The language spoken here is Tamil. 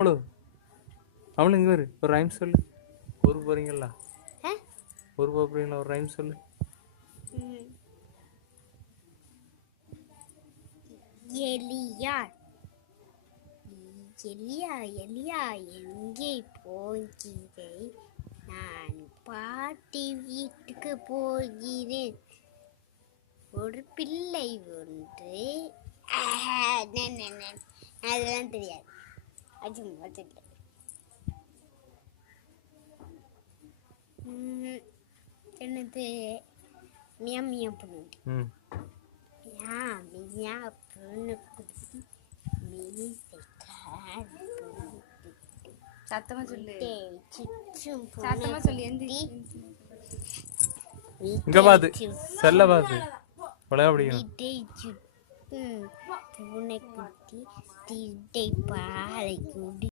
அவ்வளோ அவளு இங்கே வரு ஒரு ரைம் சொல்லு. ஊருக்கு போகிறீங்களா? ஊருக்கு போகிறீங்களா? ஒரு ரைம் சொல்லு. எலியார் எலியா எலியா எங்கே போகிறேன்? நான் பாட்டி வீட்டுக்கு போகிறேன். ஒரு பிள்ளை ஒன்று. அதெல்லாம் தெரியாது. என்னது? மியா மியா பொண்ணு. மியா மியா பொண்ணு குட்டி சத்தமா சொல்லு. சத்தமா சொல்லு. இங்க பாத்து செல்ல பாத்து விளையா பிடிக்கணும். பூனை குட்டி திட்டை பாலை குடி